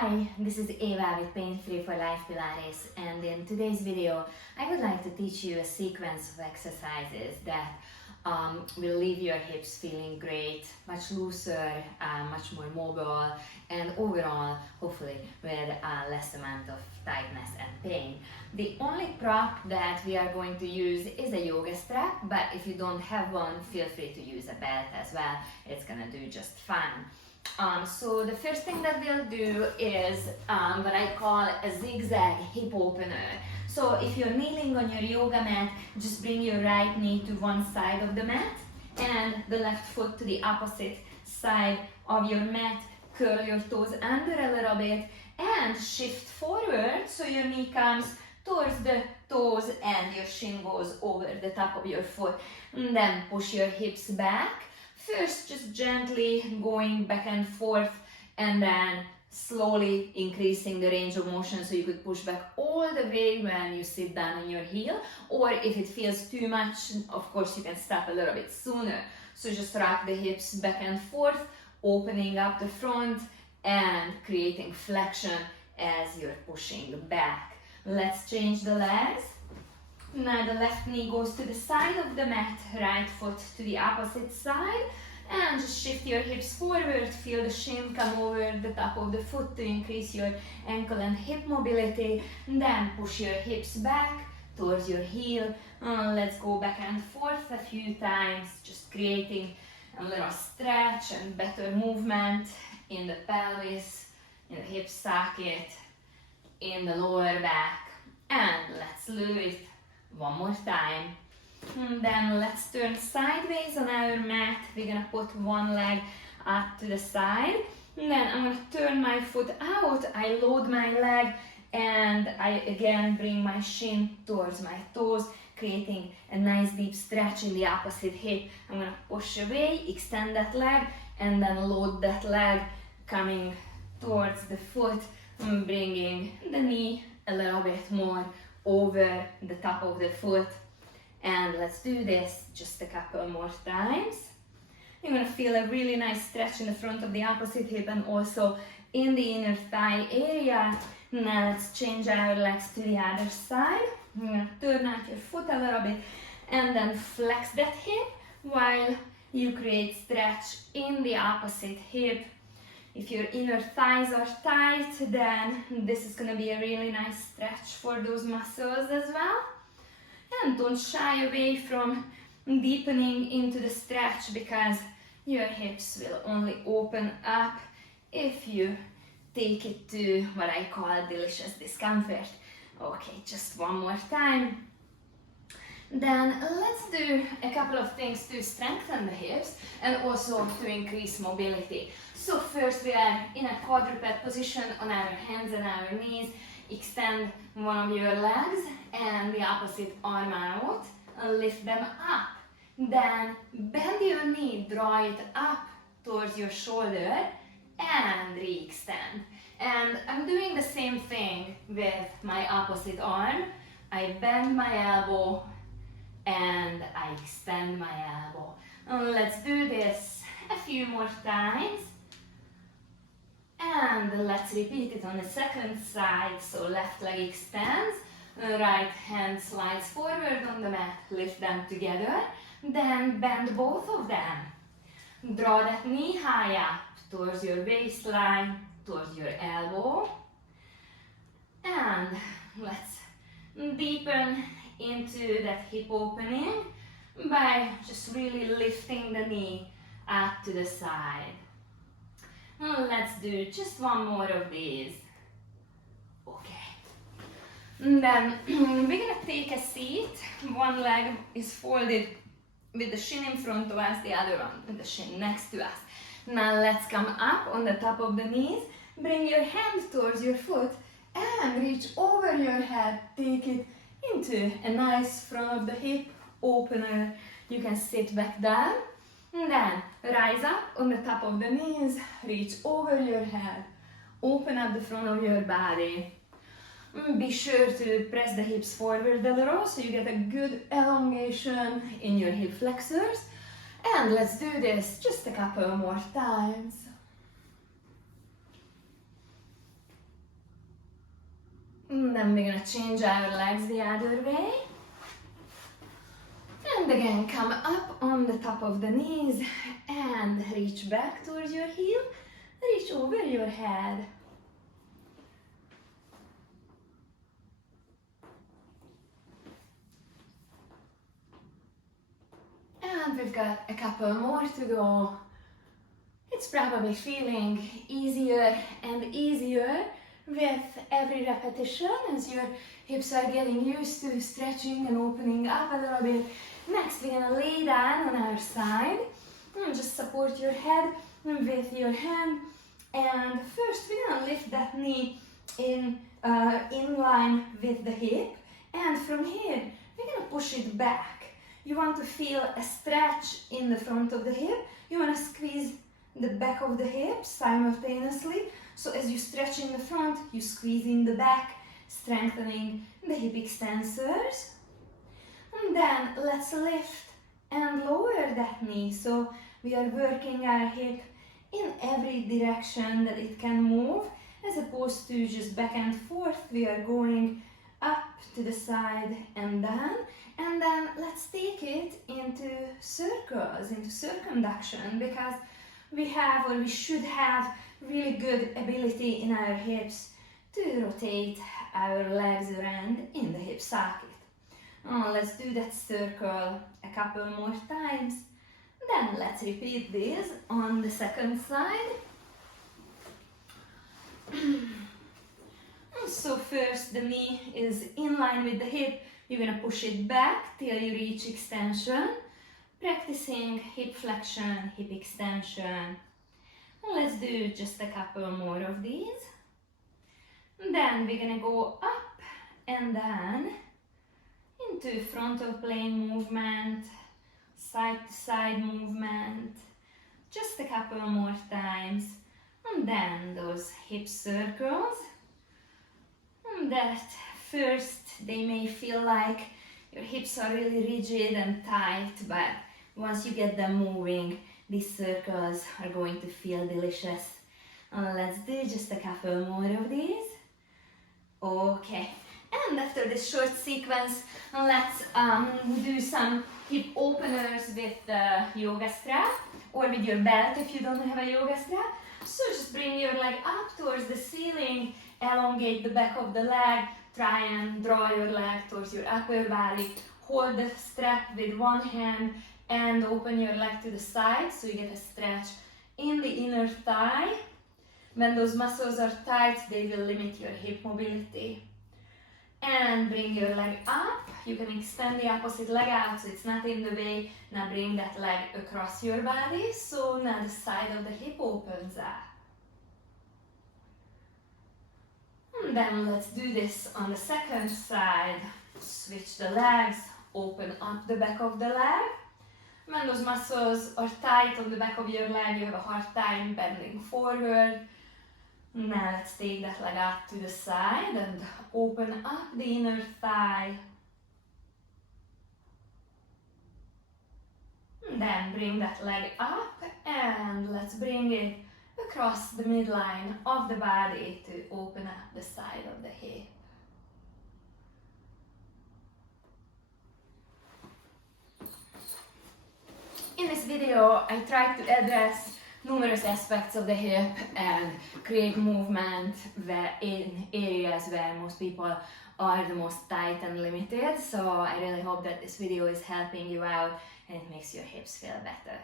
Hi, this is Eva with Pain Free for Life Pilates, and in today's video I would like to teach you a sequence of exercises that will leave your hips feeling great, much looser, much more mobile, and overall hopefully with less amount of tightness and pain. The only prop that we are going to use is a yoga strap, but if you don't have one, feel free to use a belt as well. It's gonna do just fine. So the first thing that we'll do is what I call a zigzag hip opener. So if you're kneeling on your yoga mat, just bring your right knee to one side of the mat and the left foot to the opposite side of your mat. Curl your toes under a little bit and shift forward so your knee comes towards the toes and your shin goes over the top of your foot. And then push your hips back. First, just gently going back and forth, and then slowly increasing the range of motion so you could push back all the way when you sit down on your heel, or if it feels too much, of course you can stop a little bit sooner. So just rock the hips back and forth, opening up the front and creating flexion as you're pushing back. Let's change the legs. Now the left knee goes to the side of the mat, right foot to the opposite side, and just shift your hips forward, feel the shin come over the top of the foot to increase your ankle and hip mobility, and then push your hips back towards your heel. Let's go back and forth a few times, just creating a little stretch and better movement in the pelvis, in the hip socket, in the lower back, and let's do it one more time. And then let's turn sideways on our mat. We're gonna put one leg up to the side. And then I'm gonna turn my foot out. I load my leg and I again bring my shin towards my toes, creating a nice deep stretch in the opposite hip. I'm gonna push away, extend that leg, and then load that leg, coming towards the foot, and bringing the knee a little bit more over the top of the foot. And let's do this just a couple more times. You're gonna feel a really nice stretch in the front of the opposite hip and also in the inner thigh area. Now let's change our legs to the other side. You're gonna turn out your foot a little bit and then flex that hip while you create stretch in the opposite hip. If your inner thighs are tight, then this is gonna be a really nice stretch for those muscles as well. And don't shy away from deepening into the stretch, because your hips will only open up if you take it to what I call delicious discomfort. Okay, just one more time. Then let's do a couple of things to strengthen the hips and also to increase mobility. So first we are in a quadruped position on our hands and our knees. Extend one of your legs and the opposite arm out, and lift them up. Then bend your knee, draw it up towards your shoulder and re-extend. And I'm doing the same thing with my opposite arm. I bend my elbow and I extend my elbow. And let's do this a few more times. And let's repeat it on the second side. So left leg extends, right hand slides forward on the mat, lift them together, then bend both of them. Draw that knee high up towards your waistline, towards your elbow. And let's deepen into that hip opening by just really lifting the knee up to the side. Let's do just one more of these. Okay. And then we're gonna take a seat. One leg is folded with the shin in front of us, the other one with the shin next to us. Now let's come up on the top of the knees. Bring your hand towards your foot and reach over your head. Take it into a nice front of the hip opener. You can sit back down. And then rise up on the top of the knees, reach over your head, open up the front of your body. Be sure to press the hips forward a little so you get a good elongation in your hip flexors. And let's do this just a couple more times. then we're gonna change our legs the other way. And again, come up on the top of the knees and reach back towards your heel, reach over your head. And we've got a couple more to go. It's probably feeling easier and easier with every repetition as your hips are getting used to stretching and opening up a little bit. Next, we're gonna lay down on our side and just support your head with your hand. And first, we're gonna lift that knee in line with the hip. And from here, we're gonna push it back. You want to feel a stretch in the front of the hip. You wanna squeeze the back of the hip simultaneously. So as you stretch in the front, you squeeze in the back, strengthening the hip extensors. And then let's lift and lower that knee. So we are working our hip in every direction that it can move, as opposed to just back and forth. We are going up to the side and down. And then let's take it into circles, into circumduction, because we have, or we should have, really good ability in our hips to rotate our legs around in the hip socket. Let's do that circle a couple more times. Then let's repeat this on the second side. So first the knee is in line with the hip. You're gonna push it back till you reach extension. Practicing hip flexion, hip extension. Let's do just a couple more of these. Then we're gonna go up and down into frontal plane movement, side to side movement. Just a couple more times. And then those hip circles. And that first they may feel like your hips are really rigid and tight, but once you get them moving, these circles are going to feel delicious. Let's do just a couple more of these. Okay, and after this short sequence, let's do some hip openers with the yoga strap or with your belt if you don't have a yoga strap. So just bring your leg up towards the ceiling, elongate the back of the leg, try and draw your leg towards your upper body, hold the strap with one hand and open your leg to the side so you get a stretch in the inner thigh. When those muscles are tight, they will limit your hip mobility. And bring your leg up. You can extend the opposite leg out so it's not in the way. Now bring that leg across your body. So now the side of the hip opens up. And then let's do this on the second side. Switch the legs, open up the back of the leg. When those muscles are tight on the back of your leg, you have a hard time bending forward. Now let's take that leg up to the side and open up the inner thigh. And then bring that leg up and let's bring it across the midline of the body to open up the side of the hip. In this video, I tried to address numerous aspects of the hip and create movement in areas where most people are the most tight and limited. So I really hope that this video is helping you out and it makes your hips feel better.